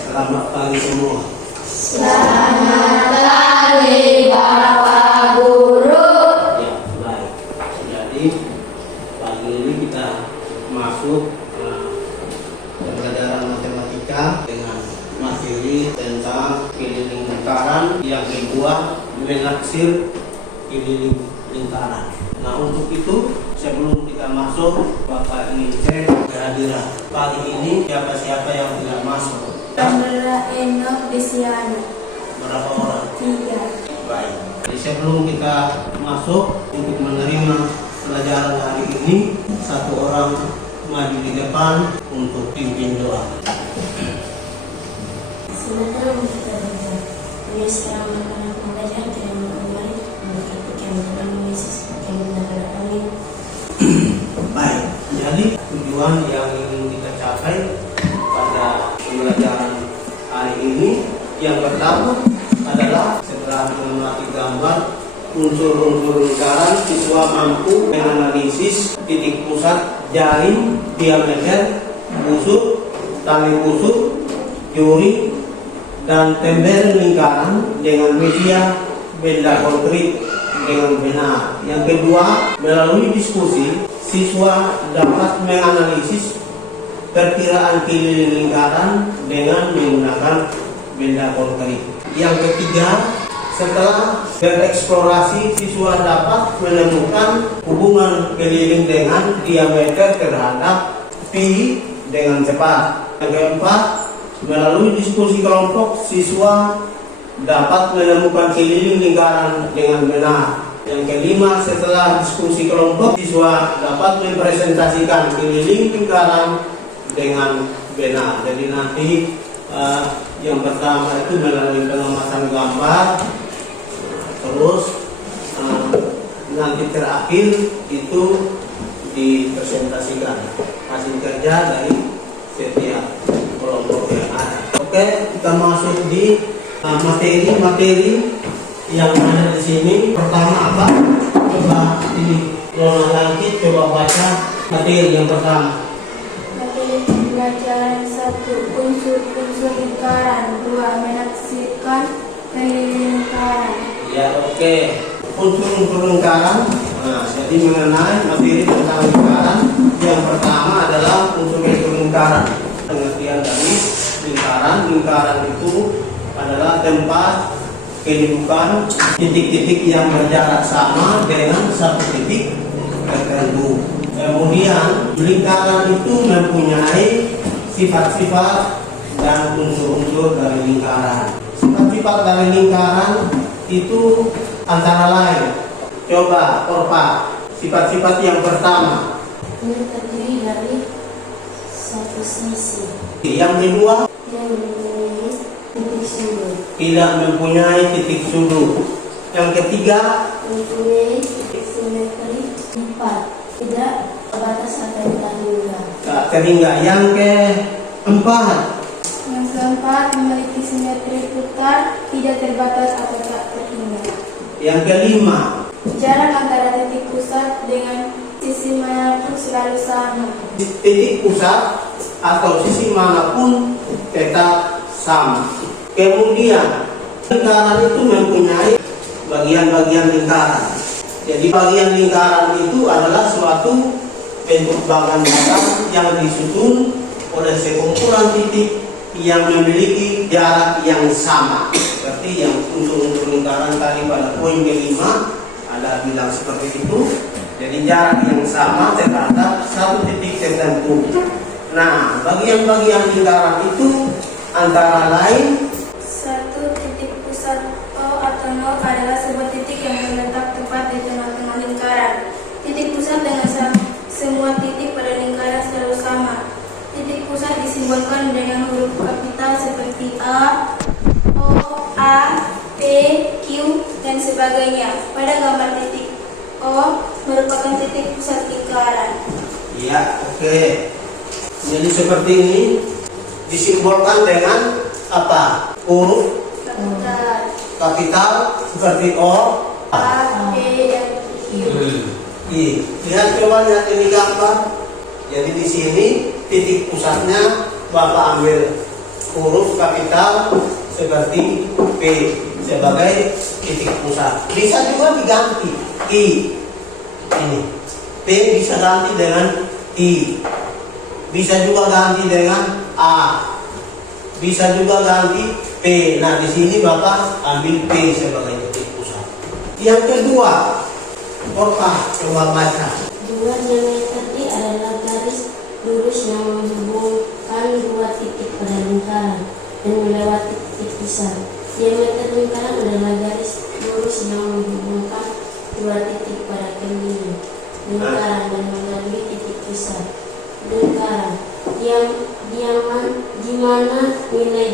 Selamat pagi semua. Selamat pagi Bapak Guru. Ya, baik. Jadi pagi ini kita masuk pembelajaran matematika dengan materi tentang keliling lingkaran yang kedua, menaksir keliling lingkaran. Nah, untuk itu sebelum kita masuk, Bapak ingin cek kehadiran. Pagi ini siapa-siapa yang tidak masuk? Adalah Enoch Desiana. Berapa orang? 3. Baik. Jadi sebelum kita masuk untuk menerima pelajaran hari ini, satu orang maju di depan untuk pimpin doa. Sebentar kita belajar. Ini sekarang akan belajar dan kembali memberkati kami dalam Yesus yang benar amin. Baik. Jadi tujuan yang ingin kita capai pada pembelajaran hari ini yang pertama adalah setelah mengamati gambar unsur-unsur lingkaran, siswa mampu menganalisis titik pusat, jaring, diameter, busur, tali busur, juri, dan tember lingkaran dengan media benda konkret dengan benar. Yang kedua, melalui diskusi, siswa dapat menganalisis perkiraan keliling lingkaran dengan menggunakan benda konkret. Yang ketiga, setelah bereksplorasi, siswa dapat menemukan hubungan keliling dengan diameter terhadap pi dengan cepat. Yang keempat, melalui diskusi kelompok, siswa dapat menemukan keliling lingkaran dengan benar. Yang kelima, setelah diskusi kelompok, siswa dapat mempresentasikan keliling lingkaran dengan benar. Jadi nanti yang pertama itu melalui pengemasan gambar, terus nanti terakhir itu dipresentasikan hasil kerja dari setiap kelompok yang ada. Oke, kita masuk di materi yang ada di sini. Pertama apa? Coba ini Nona Langkit coba baca materi yang pertama. Materi pembelajaran 1, unsur-unsur lingkaran. 2, menaksirkan keliling lingkaran. Ya, oke. Unsur-unsur lingkaran. Nah, jadi mengenai materi tentang lingkaran, yang pertama adalah unsur-unsur lingkaran. Pengertian dari lingkaran itu adalah tempat kedudukan titik-titik yang berjarak sama dengan satu titik tertentu. Kemudian lingkaran itu mempunyai sifat-sifat dan unsur-unsur dari lingkaran. Sifat-sifat dari lingkaran itu antara lain, coba Orpa, sifat-sifat yang pertama. Ini terdiri dari satu sisi. Yang kedua, Yang mempunyai titik sudut. tidak mempunyai titik sudut. Yang ketiga, Mempunyai simetri 4. Tidak terbatas atau terhingga. tak terhingga. Yang keempat, Yang keempat, memiliki simetri putar, tidak terbatas atau tak terhingga. yang kelima, Jarak antara titik pusat dengan sisi manapun selalu sama. titik pusat atau sisi manapun tetap sama. Kemudian lingkaran itu mempunyai bagian-bagian lingkaran. Jadi bagian lingkaran itu adalah suatu bentuk bagan datar yang disusun oleh sekumpulan titik yang memiliki jarak yang sama. Seperti yang unsur-unsur lingkaran tadi pada poin kelima ada bilang seperti itu. Jadi jarak yang sama terhadap satu titik tertentu. Nah, bagian-bagian lingkaran itu antara lain, Satu titik pusat O atau nol adalah sebuah titik yang terletak tepat di tengah-tengah lingkaran. Titik pusat dengan semua titik pada lingkaran selalu sama. Titik pusat disimbolkan dengan huruf kapital seperti A, O, A, P, Q, dan sebagainya. Pada gambar titik O merupakan titik pusat lingkaran. ya, oke. Jadi seperti ini disimbolkan dengan apa? Huruf kapital seperti O, A, P, dan Q. I. Lihat, coba lihat ini gambar. Jadi di sini titik pusatnya Bapak ambil huruf kapital seperti P sebagai titik pusat. Bisa juga diganti I. Ini P bisa ganti dengan I. Bisa juga ganti dengan A. Bisa juga ganti P. Nah, di sini Bapak ambil P sebagai titik pusat. Yang kedua, Bapak coba baca. Dua diameter D adalah garis lurus yang menghubungkan dua titik pada lingkaran dan melewati titik pusat. Diameter lingkaran adalah garis lurus yang menghubungkan dua titik pada kelilingnya lingkaran dan melalui titik pusat lingkaran. Di mana nilai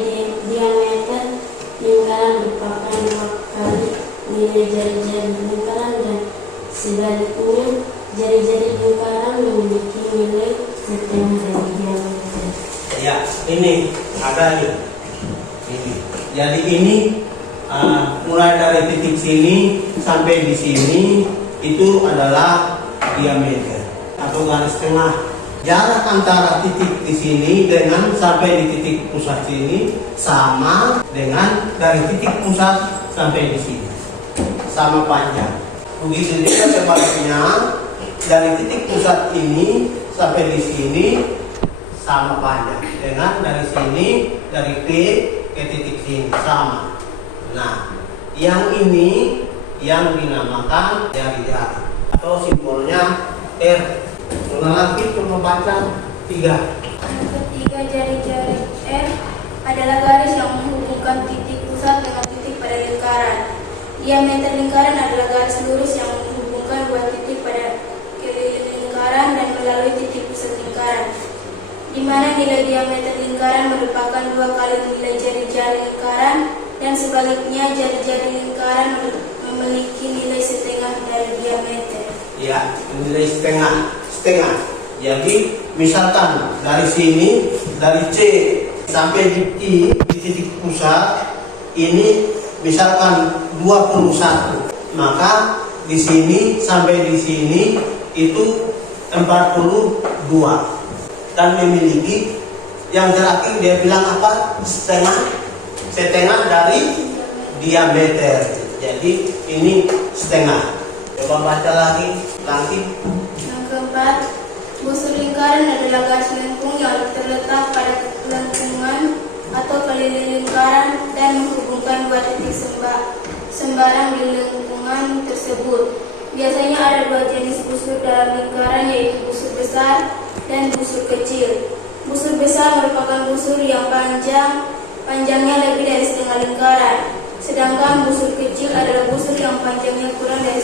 diameter lingkaran merupakan 2 kali nilai jari-jari lingkaran dan sebaliknya jari-jari lingkaran memiliki nilai setengah dari diameter. Ya, ini ada ini. Jadi ini mulai dari titik sini sampai di sini itu adalah diameter atau garis tengah. Jarak antara titik di sini dengan sampai di titik pusat sini sama dengan dari titik pusat sampai di sini, sama panjang. Begitu juga sebaliknya, dari titik pusat ini sampai di sini sama panjang dengan dari sini, dari P ke titik sini sama. Nah, yang ini yang dinamakan jari-jari atau simbolnya R. Lagi cuma baca 3. Yang ketiga, jari-jari R adalah garis yang menghubungkan titik pusat dengan titik pada lingkaran. Diameter lingkaran adalah garis lurus yang menghubungkan dua titik pada keliling lingkaran dan melalui titik pusat lingkaran, di mana nilai diameter lingkaran merupakan 2 kali nilai jari-jari lingkaran dan sebaliknya jari-jari lingkaran memiliki nilai setengah dari diameter. Ya, nilai setengah. Jadi misalkan dari sini, dari C sampai di I di titik pusat ini misalkan 21, maka di sini sampai di sini itu 42 dan memiliki yang terakhir dia bilang apa? Setengah dari diameter. Jadi ini setengah. Coba baca lagi. Yang keempat, busur lingkaran adalah garis lengkung yang terletak pada lengkungan atau keliling lingkaran dan menghubungkan dua titik sembarang di lengkungan tersebut. Biasanya ada 2 jenis busur dalam lingkaran, yaitu busur besar dan busur kecil. Busur besar merupakan busur yang panjangnya lebih dari setengah lingkaran, sedangkan busur kecil adalah busur yang panjangnya kurang dari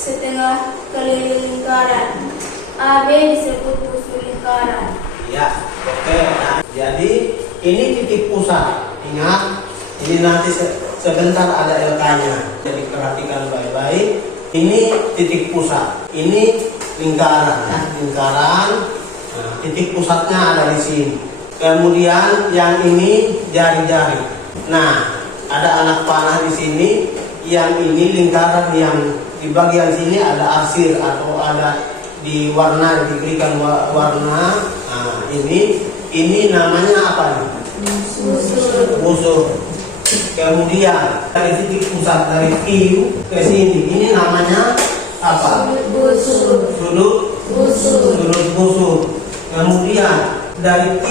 setengah keliling lingkaran. AB disebut busur lingkaran. Ya, oke. Nah, jadi ini titik pusat. Ingat, ini nanti sebentar ada LK-nya. Jadi perhatikan baik-baik. Ini titik pusat. Ini lingkaran, ya, lingkaran. Nah, titik pusatnya ada di sini. Kemudian yang ini jari-jari. Nah, ada anak panah di sini. Yang ini lingkaran yang di bagian sini ada arsir atau ada di warna, diberikan warna. Nah, ini namanya apa nih? Busur. Kemudian dari titik pusat dari Q ke sini ini namanya apa? Sudut busur. Kemudian dari Q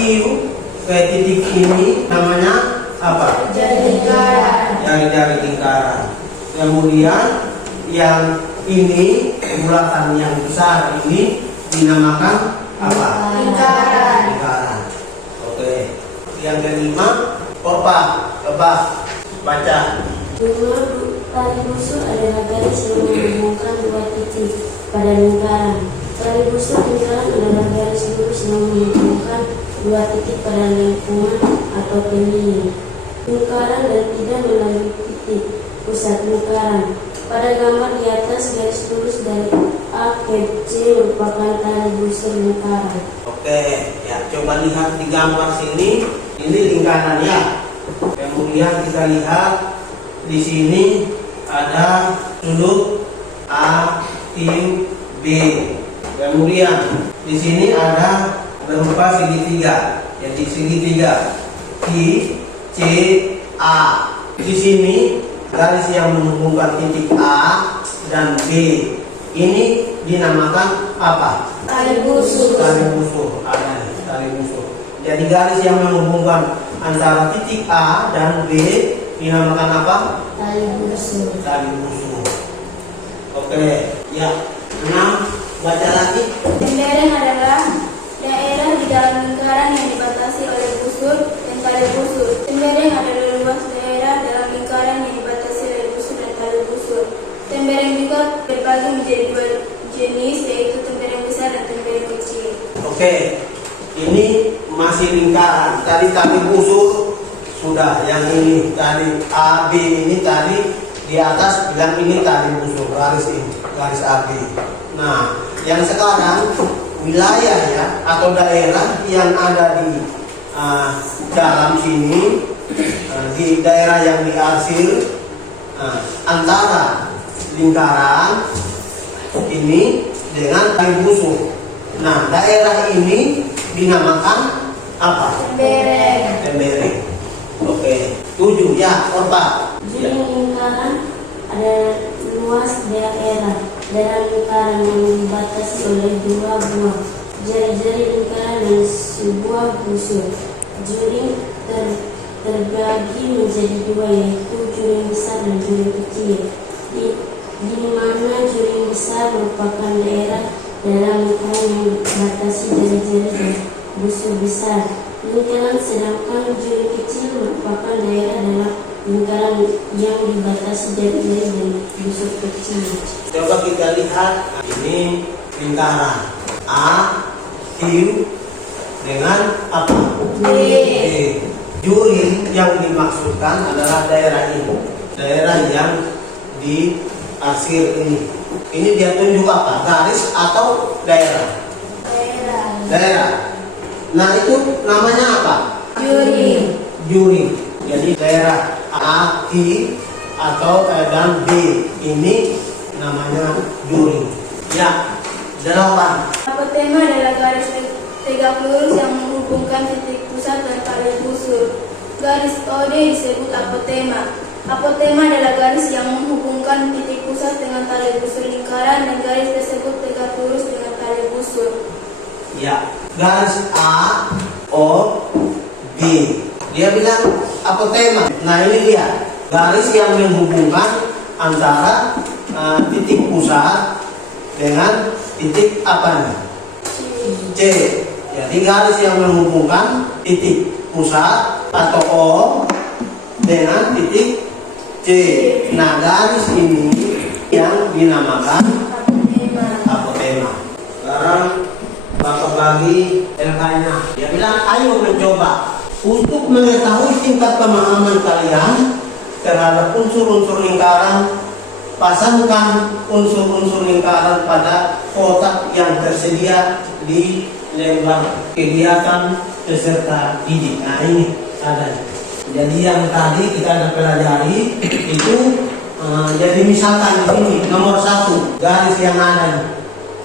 ke titik ini namanya apa? Jari-jari lingkaran. Kemudian yang ini bulatan yang besar ini dinamakan apa? Lingkaran. Oke. Yang kelima, tebak, baca. Tali busur adalah garis yang menghubungkan dua titik pada lingkaran. Tali busur lingkaran adalah garis lurus yang menghubungkan dua titik pada lengkungan atau keliling lingkaran dan tidak melalui titik pusat lingkaran. Pada gambar di atas, garis lurus dari A ke C merupakan tali busur lingkaran. Oke, ya coba lihat di gambar sini, ini lingkaran ya. Kemudian kita lihat di sini ada sudut A, Q, B. Kemudian di sini ada berupa segitiga. Jadi segitiga I, C, A. Di sini garis yang menghubungkan titik A dan B ini dinamakan apa? Tali busur. Tali busur. Ada tali busur. Jadi garis yang menghubungkan antara titik A dan B dinamakan apa? Tali busur. Tali busur. Oke, ya. 6, baca lagi. Lembereng adalah daerah di dalam lingkaran yang dibatasi oleh busur dan tali busur. Lembereng adalah luas daerah dalam lingkaran yang dibatasi oleh busur dan tali busur. Lembereng juga terbagi menjadi dua jenis, yaitu lembereng besar dan lembereng kecil. Oke, ini masih lingkaran. Tadi tali busur sudah, yang ini tadi A B ini tadi di atas bilang ini tali busur, garis ini, garis AB. Nah, yang sekarang wilayah ya atau daerah yang ada di dalam sini, di daerah yang diarsir antara lingkaran ini dengan tali busur. Nah, daerah ini dinamakan apa? Lembereng. Lembereng. Oke. 7 ya, Orba. Juring lingkaran adalah luas daerah dalam lingkaran yang dibatasi oleh dua buah jari-jari lingkaran dan sebuah busur. Juring terbagi menjadi dua, yaitu juring besar dan juring kecil. Di mana juring besar merupakan daerah dalam lingkaran yang dibatasi jari-jari dan busur besar. Lingkaran sedangkan juring kecil merupakan daerah dalam lingkaran yang dibatasi jari-jari dan busur kecil. Coba kita lihat, ini lingkaran A, Q dengan apa? B. Juring yang dimaksudkan adalah daerah ini, daerah yang diarsir ini. Ini dia tunjuk apa? Garis atau daerah? Daerah. Daerah. Nah, itu namanya apa? Juring. Juring. Jadi daerah A, Q atau dan B ini namanya juring. Ya, 8. Apotema adalah garis tegak lurus yang menghubungkan titik pusat dan tali busur. Garis OD disebut apotema. Apotema adalah garis yang menghubungkan titik pusat dengan tali busur lingkaran dan garis tersebut tegak lurus dengan tali busur. Ya, garis A, O, B. Dia bilang apotema. Nah, ini dia garis yang menghubungkan antara titik pusat dengan titik apa nih? C. Jadi garis yang menghubungkan titik pusat atau O dengan titik C. Nah, garis ini yang dinamakan Apotema. apotema. Sekarang Bapak bagi LK-nya. Dia bilang, ayo mencoba untuk mengetahui tingkat pemahaman kalian terhadap unsur-unsur lingkaran. Pasangkan unsur-unsur lingkaran pada kotak yang tersedia di lembar kegiatan peserta didik. Nah, ini ada. Jadi yang tadi kita ada pelajari itu jadi misalkan di sini nomor 1 garis yang ada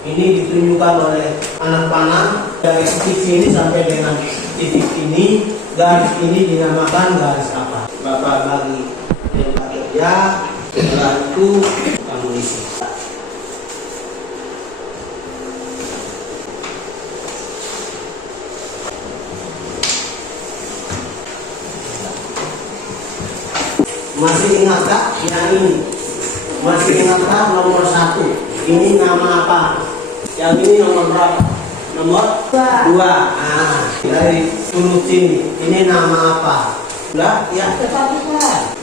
ini ditunjukkan oleh anak panah dari titik sini sampai dengan titik ini. Garis ini dinamakan garis apa? Bapak bagi lembar kerja. Setelah itu kamu isi. Masih ingatkah yang ini? Masih ingatkah nomor 1? Ini nama apa? Yang ini nomor berapa? Nomor 2. Nah, dari sudut sini. Ini nama apa? Sudah? Ya, cepat.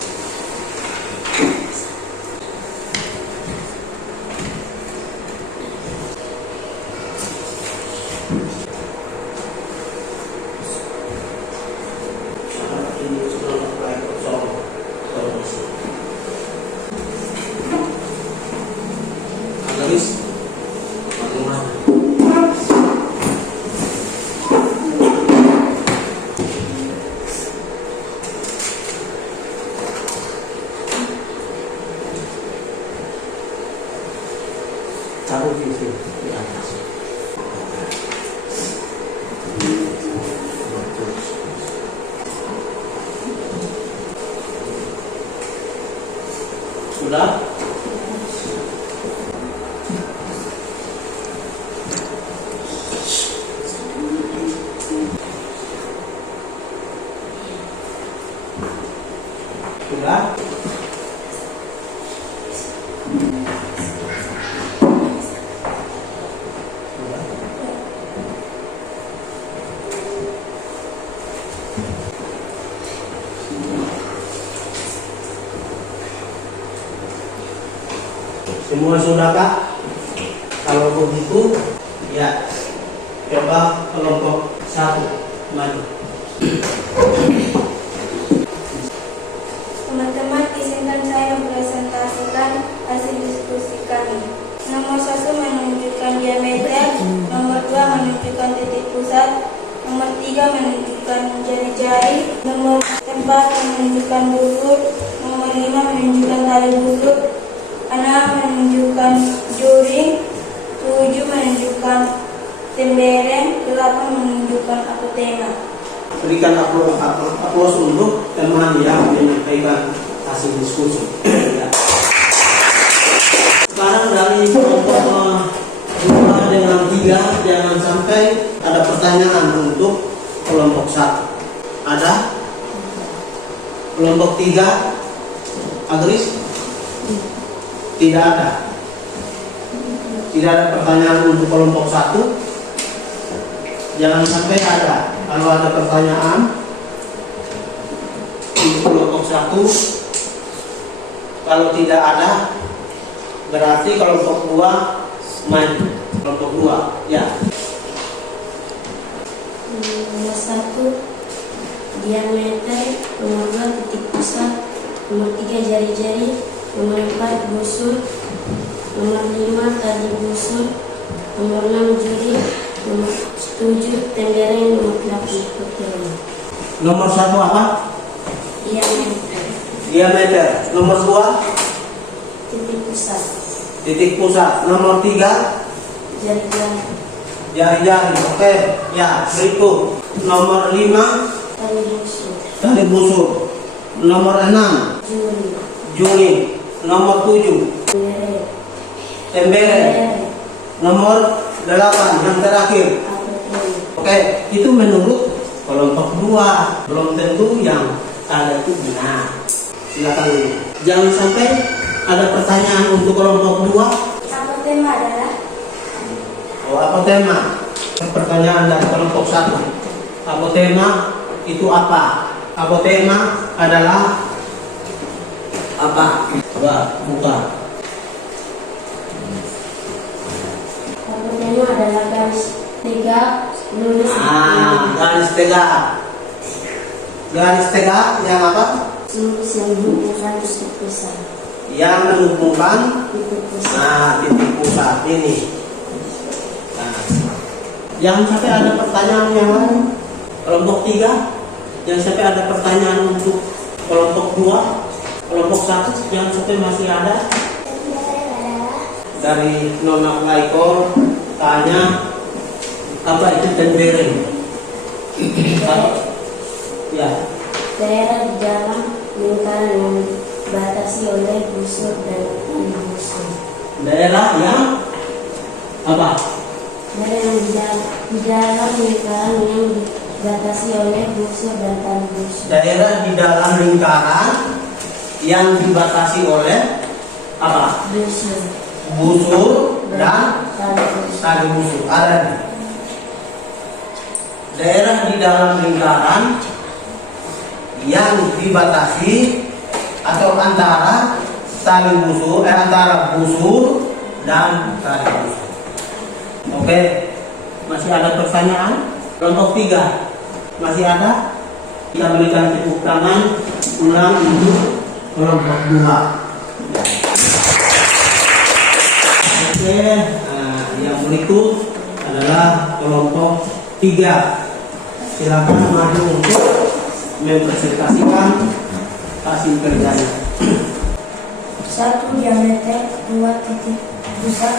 Semua sudahkah? Kalau begitu, ya, coba kelompok 1 maju. Teman-teman, izinkan saya mempresentasikan hasil diskusi kami. Nomor 1 menunjukkan diameter, nomor 2 menunjukkan titik pusat, nomor 3 menunjukkan jari-jari, nomor 4 menunjukkan busur, nomor 5 menunjukkan tali busur, 6 menunjukkan juring, 7 menunjukkan tembereng, 8 menunjukkan apotema. Berikan aplaus untuk teman yang menyampaikan hasil diskusi. Ya. Sekarang dari kelompok 2 dengan 3 jangan sampai ada pertanyaan untuk kelompok 1. Ada? Kelompok 3 Agris? Tidak ada. Tidak ada pertanyaan untuk kelompok 1. Jangan sampai ada. Kalau ada pertanyaan di kelompok 1, kalau tidak ada, berarti kelompok 2 maju. Kelompok 2, ya. Nomor 1 diameter, nomor 2 titik pusat, nomor 3 jari-jari, nomor 4 busur, nomor 5 tali busur, nomor 6 juri, nomor 7 tembereng, nomor 8 apotema. Nomor 1 apa? Diameter, Diameter. Nomor 2 titik pusat, titik pusat. Nomor 3 jari-jari, jari-jari. Oke, ya. Berikut. Nomor 5 tali busur, tali busur. Nomor 6 juri, juri. Nomor 7 tembereng, tembereng. Nomor 8 yang terakhir. apotema. Oke, itu menurut kelompok 2. Belum tentu yang ada itu benar. Silakan. Jangan sampai ada pertanyaan untuk kelompok 2. Apotema adalah Oh, apotema. Pertanyaan dari kelompok 1. Apotema itu apa? Apotema adalah apa? Coba buka. Apotema adalah garis tegak lurus Garis tegak. Garis tegak yang apa? lurus yang menghubungkan titik pusat. Yang menghubungkan Titik pusat. titik pusat ini. Nah, jangan sampai ada pertanyaan yang lain. Kelompok 3, jangan sampai ada pertanyaan untuk kelompok 2. Kelompok 1, jangan sampai masih ada. Dari Nona Laiko tanya apa itu tembereng? Ya, Daerah di dalam lingkaran yang dibatasi oleh busur dan tali busur. daerah yang apa? Daerah yang di dalam lingkaran yang dibatasi oleh busur dan tali busur. Daerah di dalam lingkaran yang dibatasi oleh apa? Busur Busur dan tali busur. tali busur. Ada di daerah di dalam lingkaran yang dibatasi atau antara tali busur, antara busur dan tali busur. Oke, masih ada pertanyaan? Kelompok 3 masih ada? Kita berikan tepuk tangan ulang untuk kelompok 2. Oke, yang berikut adalah kelompok 3. Silakan maju untuk mempresentasikan hasil kerjanya. 1 diameter, 2 titik pusat,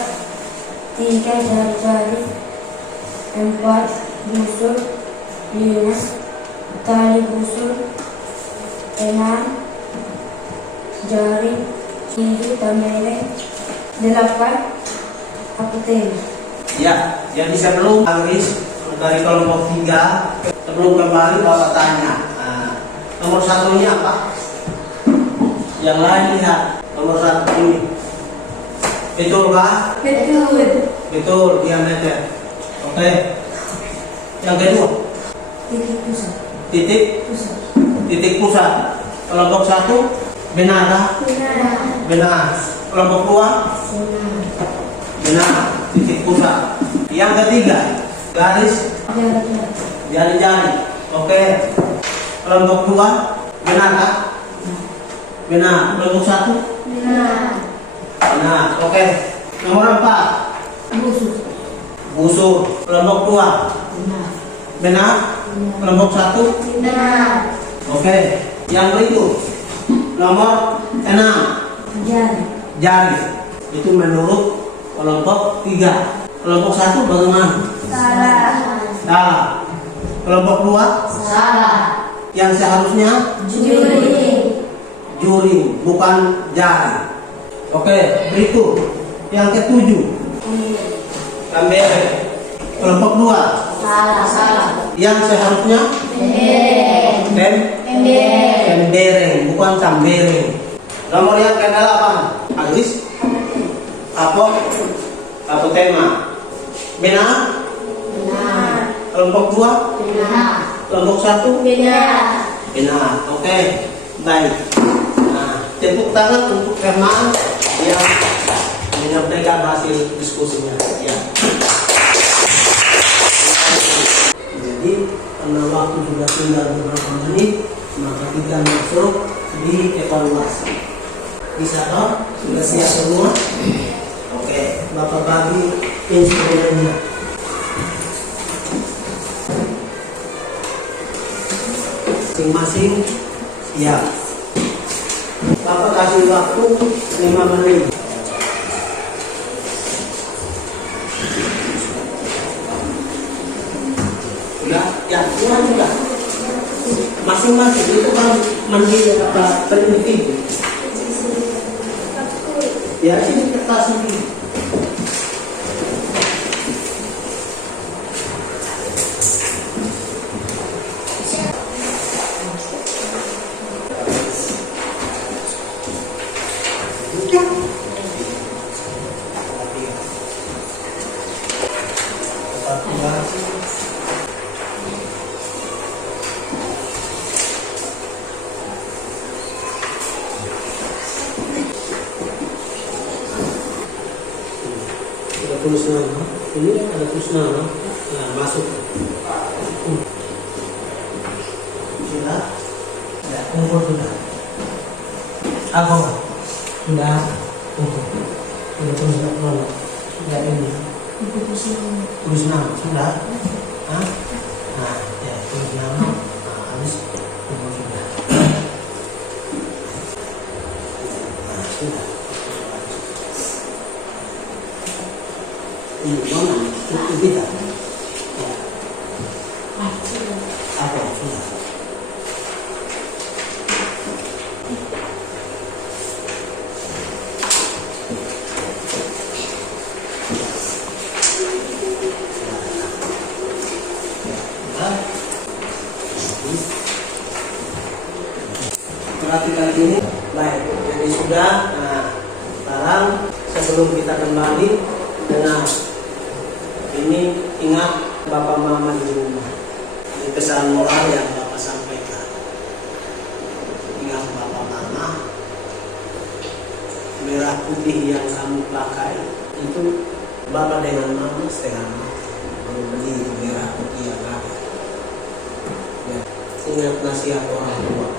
3 jari-jari, 4 busur, 5 tali busur, 6 jari, 7 tembereng, 8 apotema. Ya, jadi sebelum Agris dari kelompok 3, sebelum kembali Bapak tanya, nomor 1 ini apa? Yang lain lihat, nomor 1 ini. Betul Pak? betul. Betul, diameter. Oke. Yang kedua, Titik pusat, titik pusat. titik pusat. Kelompok 1 benar kah? Benar. Benar. Kelompok 2? Benar, titik pusat. Yang ketiga, garis jari-jari. Oke. Kelompok 2, benar kah? Benar. Kelompok 1? Benar. Oke. Nomor 4, busur. Kelompok 2? Benar. Kelompok 1? Oke. Yang berikut, nomor 6, jari. Itu menurut kelompok 3. Kelompok 1 bagaimana? Salah. Kelompok 2? Yang seharusnya juri, bukan jari. Oke, berikut. Yang ke-7, kambere. Kelompok 2? Yang seharusnya Tembereng, bukan cambereng. Nomor yang ke-8, Agris. Apa tema? Benar. Kelompok 2? Kelompok 1? Benar. Oke, baik. Nah, tepuk tangan untuk Herman yang menyampaikan hasil diskusinya. Ya. Jadi, karena waktu sudah tinggal beberapa menit, maka kita masuk di evaluasi. Bisa toh? Sudah siap semua? Oke, Bapak bagi instrumennya. Masing-masing siap. Bapak kasih waktu 5 menit. Ya, semua juga. Masing-masing itu kan mandiri apa individu. Ya, ini kertas sendiri. Tulis nama, ini ada tulis nama, nah masuk. Sudah, ya kumpul sudah. Apa? Sudah kumpul. Sudah tulis nama, sudah ini. Tulis nama, sudah. Hah? Nah, ya tulis nama, nah, habis kumpul sudah. Nah, sudah. Ini mana? Itu kita. Ya. Apa? Sudah. Perhatikan ini. Baik. Jadi sudah. Nah, sekarang sebelum kita kembali dengan ini, ingat Bapak Mama di rumah. Ini pesan moral yang Bapak sampaikan. Ingat Bapak Mama, merah putih yang kamu pakai itu Bapak dengan Mama setengah mati membeli merah putih yang ada. Ya. Ingat nasihat orang tua.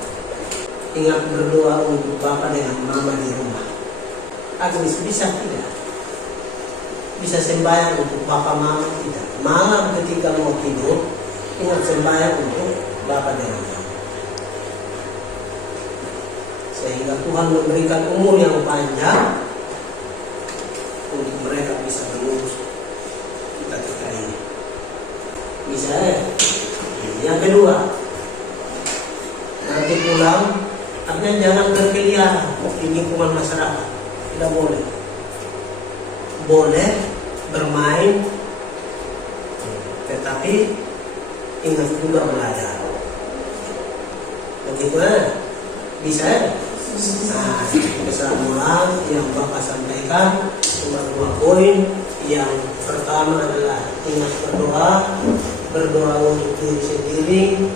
Ingat berdoa untuk Bapak dengan Mama di rumah. Agnes bisa tidak? Bisa sembahyang untuk Bapak Mama tidak? Malam ketika mau tidur, ingat sembahyang untuk Bapak dan Mama. Sehingga Tuhan memberikan umur yang panjang untuk mereka bisa mengurus kita ini. Bisa ya? Yang kedua, nanti pulang, artinya jangan berkeliaran di lingkungan masyarakat. Tidak boleh. Boleh bermain, tetapi ingat juga belajar. Begitu ya? Bisa ya? Nah, pesan moral yang Bapak sampaikan cuma 2 poin. Yang pertama adalah ingat berdoa untuk diri sendiri,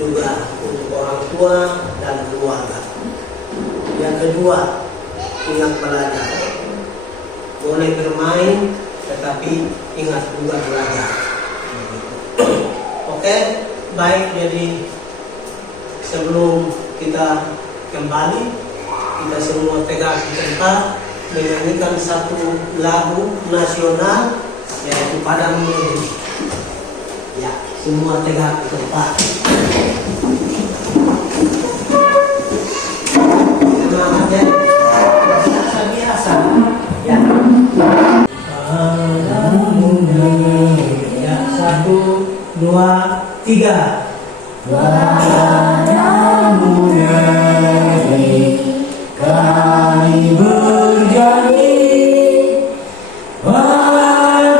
juga untuk orang tua dan keluarga. Yang kedua, ingat belajar. Boleh bermain, tetapi ingat juga belajar. Oke, baik. Jadi sebelum kita kembali, kita semua tegak di tempat menyanyikan satu lagu nasional, yaitu Padang Negeri. Ya, semua tegak di tempat. Semangat ya. Biasa. Ya. Padang Negeri. Ya, 1, 2, 3. Padamu negeri kami berjanji, padamu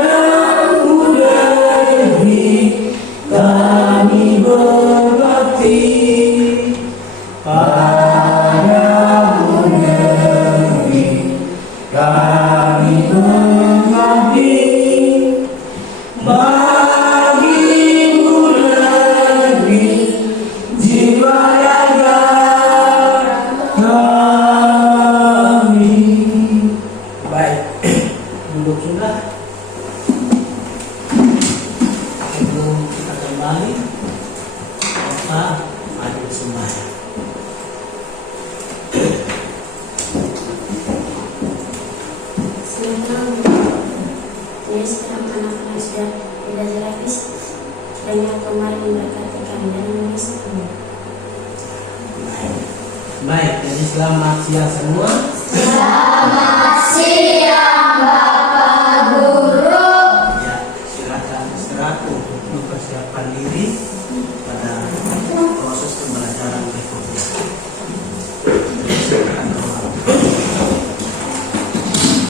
negeri kami berbakti, padamu negeri kami mengabdi. Sebelum kita kembali, maka mari sembahyang. Yesus anak-anak sudah tidak jerapis, kiranya kembali memberkati kami dan mengisi kami. Baik, jadi selamat siang semua. Selamat siang Bapak Guru. Ya, silakan istirahat untuk mempersiapkan diri